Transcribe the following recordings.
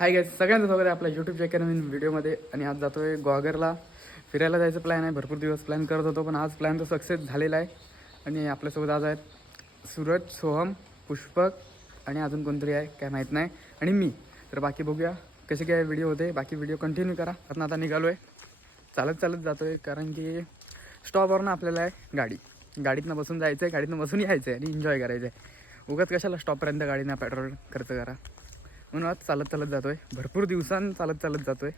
Hi guys, सगळ्यांचं स्वागत आहे आपल्या यूट्यूबच्या एका नवीन व्हिडिओमध्ये. आणि आज जातोय ग्वागरला. फिरायला जायचं प्लॅन आहे. भरपूर दिवस प्लॅन करत होतो, पण आज प्लॅन तो सक्सेस झालेला आहे. आणि आपल्यासोबत आज आहेत सूरज, सोहम, पुष्पक आणि अजून कोणतरी आहे, काय माहीत नाही, आणि मी. तर बाकी बघूया कसे काय व्हिडिओ होते. बाकी व्हिडिओ कंटिन्यू करा. आपण आता निघालो आहे, चालत जातो आहे, कारण की स्टॉपवरनं आपल्याला आहे गाडीतनं बसून जायचं आहे, गाडीतनं बसून यायचं आहे आणि एन्जॉय करायचं आहे. उगाच कशाला स्टॉपपर्यंत गाडीनं पेट्रोल खर्च करा, म्हणून आज चालत जातो आहे. भरपूर दिवसांनी चालत जातो आहे.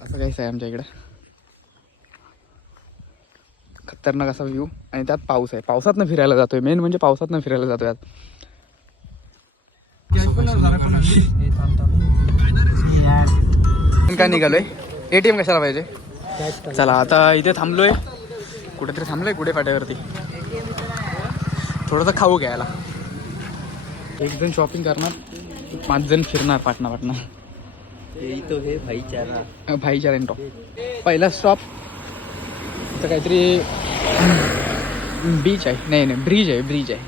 असं काहीच आहे आमच्या इकडं. खतरनाक असा व्ह्यू, आणि त्यात पाऊस आहे. पावसातनं फिरायला जातो आहे. मेन म्हणजे पावसातनं फिरायला जातो आहे आज. काय निघालो आहे, ATM कशाला पाहिजे. चला आता इथे थांबलोय, कुठेतरी थांबलोय गुढे फाट्यावरती, थोडंसं खाऊ घ्यायला. 1 जण शॉपिंग करणार, 5 जण फिरणार पाटणा. तो हे भाईचारा टॉप. पहिला स्टॉप तर काहीतरी बीच आहे, नाही ब्रिज आहे.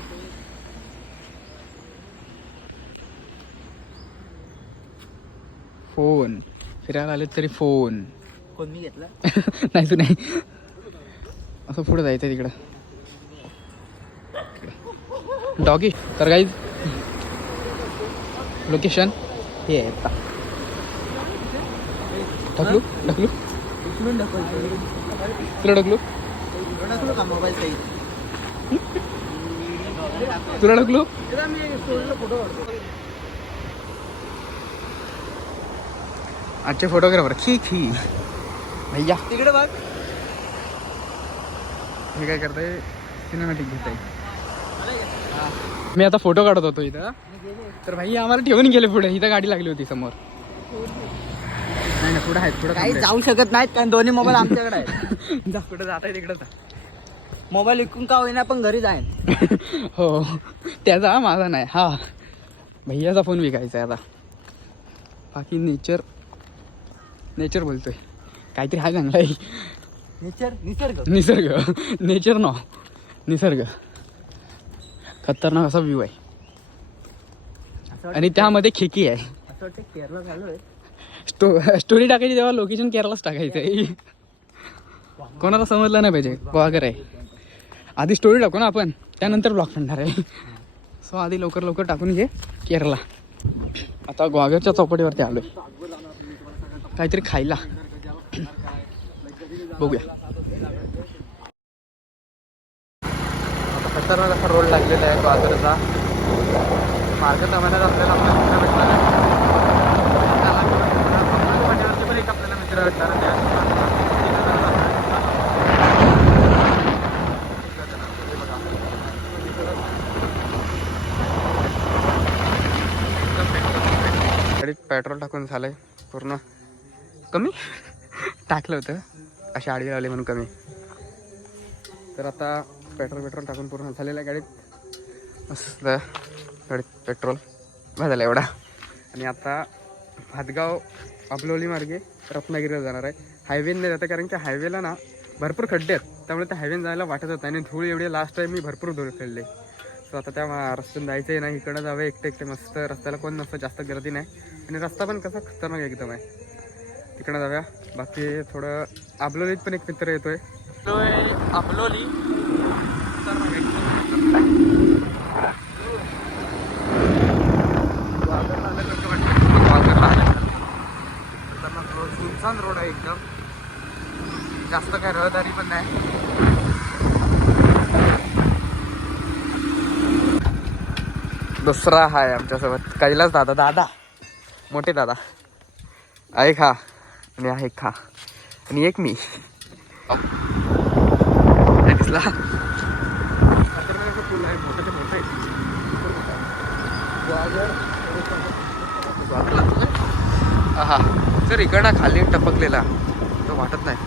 फोन फिरायला आले तरी फोन कोण मी घेतला नाही, तू नाही. असं पुढे जायचं तिकडं डॉगी. तर काही लोकेशन हे आहे. आता ढकलू तुला ढकलू आजचे फोटोग्राफर खी भैया तिकडे बघ. हे काय करताय, सिनेमॅटिक घेत आहे. मी आता फोटो काढत होतो इथं, तर भाई आम्हाला ठेवून गेले पुढे. इथं गाडी लागली होती समोर. नाही पुढे आहेत, पुढे काही जाऊ शकत नाहीत, कारण दोन्ही मोबाईल आमच्याकडे आहेत. जा कुठं जात आहे तिकडं जा. मोबाईल विकून का होईना पण घरी जाईन. हो, त्याचा माझा नाही. हा भैयाचा फोन विकायचा आहे आता. बाकी नेचर बोलतोय, काहीतरी आहे चांगला आहे. निसर्ग खतरनाक असा व्ह्यू आहे. आणि त्यामध्ये खेकी आहे. असं वाटतं केरळ झालोय. स्टोरी टाकायची तेव्हा लोकेशन केरळच टाकायचं आहे. कोणाला समजलं नाही पाहिजे ग्वागर आहे. आधी स्टोरी टाकू ना आपण, त्यानंतर ब्लॉग पडणार आहे. सो आधी लवकर टाकून घे केरला. आता ग्वागरच्या चौपाटीवरती आलोय, काहीतरी खायला. बघूया. आता खतरनाक असा रोड लागलेला आहे ग्वागरचा. मार्ग जमान्यात आपल्याला मित्र भेटला नाही. पण एक आपल्याला मित्र भेटणार. गाडीत पेट्रोल टाकून झालंय पूर्ण कमी. टाकलं होतं, अशी आडवी लावली म्हणून कमी. तर आता पेट्रोल टाकून पूर्ण झालेलं आहे गाडीत. मस्त गाडीत पेट्रोल झालं एवढा. आणि आता भातगाव अबलोली मार्गे रत्नागिरीला जाणार आहे. हायवेने जातं, कारण की हायवेला ना भरपूर खड्डे आहेत, त्यामुळे त्या हायवेने जायला वाटत होतं. आणि धूळ एवढी लास्ट टाईम मी भरपूर धूळ खेळले. सो आता त्या रस्त्याने जायचं आहे ना, इकडं जावं एकटे मस्त. रस्त्याला कोण नसतं, जास्त गर्दी नाही, आणि रस्ता पण कसा खतरनाक एकदम आहे. तिकडं जाऊया. बाकी थोडं अबलोलीत पण एक मित्र येतोय. अबलोली सुनसान रोड आहे एकदम, जास्त काय रहदारी पण नाही. दुसरा आहे आमच्यासोबत कैलास दादा, मोठे दादा. एक हा आणि आहे खा, आणि एक मी दिसला. हा जर इकडं खाली टपकलेला तो वाटत नाही,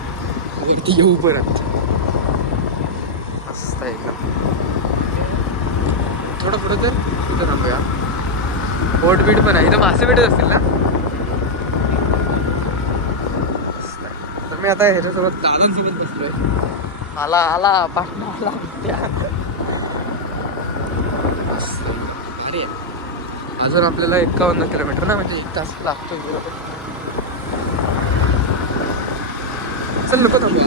वरती येऊ परत. मस्त आहे एकदम. थोडं पुढं तर तिथं थांबूया. बोट बीट पण आहे इथं, मासे भेटत असतील ना. तर मी आता ह्याच्यासोबत दादांसोबत बसलोय. आला पाटणा आला. अजून आपल्याला 51 किलोमीटर ना, म्हणजे 1 तास लागतो बरोबर. चल नको थांबू.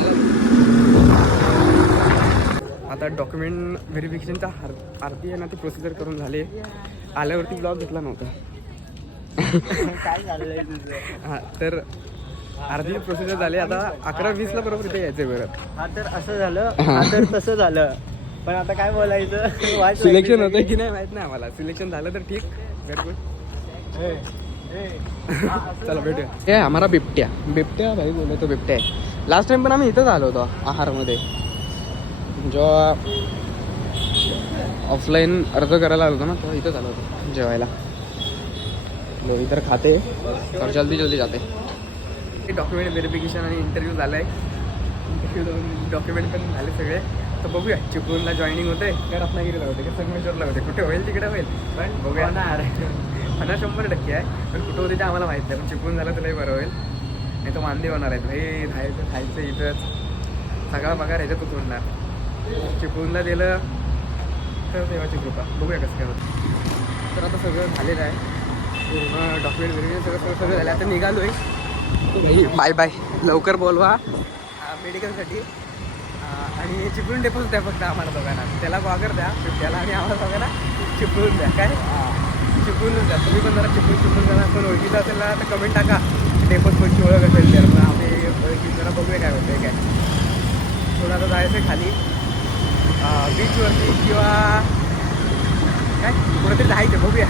आता डॉक्युमेंट व्हेरिफिकेशनचा आरती आहे ना, ती प्रोसिजर करून झाले. आल्यावरती ब्लॉग घेतला नव्हता. काय झालंय तुझं? हां, तर अर्धी प्रोसिजर झाली. आता 11:20 बरोबर इथे यायचं बरं. हा तर असं झालं, हा तर तसं झालं. पण आता काय बोलायचं? वाट सिलेक्शन लागली होतं की नाही माहित नाही आम्हाला. सिलेक्शन झालं तर ठीक, व्हेरी गुड. चला भेटूया. हे आम्हाला बिबट्या भाई बोलतो, बिबट्या आहे. लास्ट टाइम पण आम्ही इथंच आलो होतो आहारमध्ये, जेव्हा ऑफलाईन अर्ज करायला आलो होतो ना, तेव्हा इथंच आलो होतो जेवायला. लोक इतर खाते और जल्दी जल्दी जाते. डॉक्युमेंट व्हेरिफिकेशन आणि इंटरव्ह्यू झाला आहे. डॉक्युमेंट पण झाले सगळे. तर बघूया, चिपळूणला जॉईनिंग होते का रत्नागिरीला होते का संगमेश्वरला होते, कुठे होईल तिकडे होईल. पण बघूया ना. 100% आहे. पण कुठं होते ते आम्हाला माहीत नाही. पण चिपळूण झालं तर लई बरं होईल. नाही तर वांदे होणार आहेत भाई. खायचं इथंच सगळा पगार ह्याच्यातच उडणार. चिपळूणला दिलं तर देवाची कृपा. बघूया कसं काय होतं. तर आता सगळं झालेलं आहे. पूर्ण डॉक्युमेंट व्हेरिफिकेशन सगळं झालं. आता निघालो आहे. Bye bye. लवकर बोलवा मेडिकलसाठी. आणि चिपळूण डेपोच द्या फक्त आम्हाला दोघांना. त्याला वागर द्या त्याला, आणि आम्हाला दोघांना चिपळूण द्या. काय चिपळूणच द्या. तुम्ही पण जरा चिपळूण जरा कोण ओळखीचं असेल ना तर कमेंट टाका. डेपोत कोणची ओळख असेल तर आम्ही ओळखी जरा बघूया काय होतं काय. थोडं आता जायचं आहे खाली बीचवरती किंवा काय कुठेतरी जायचं. बघूया.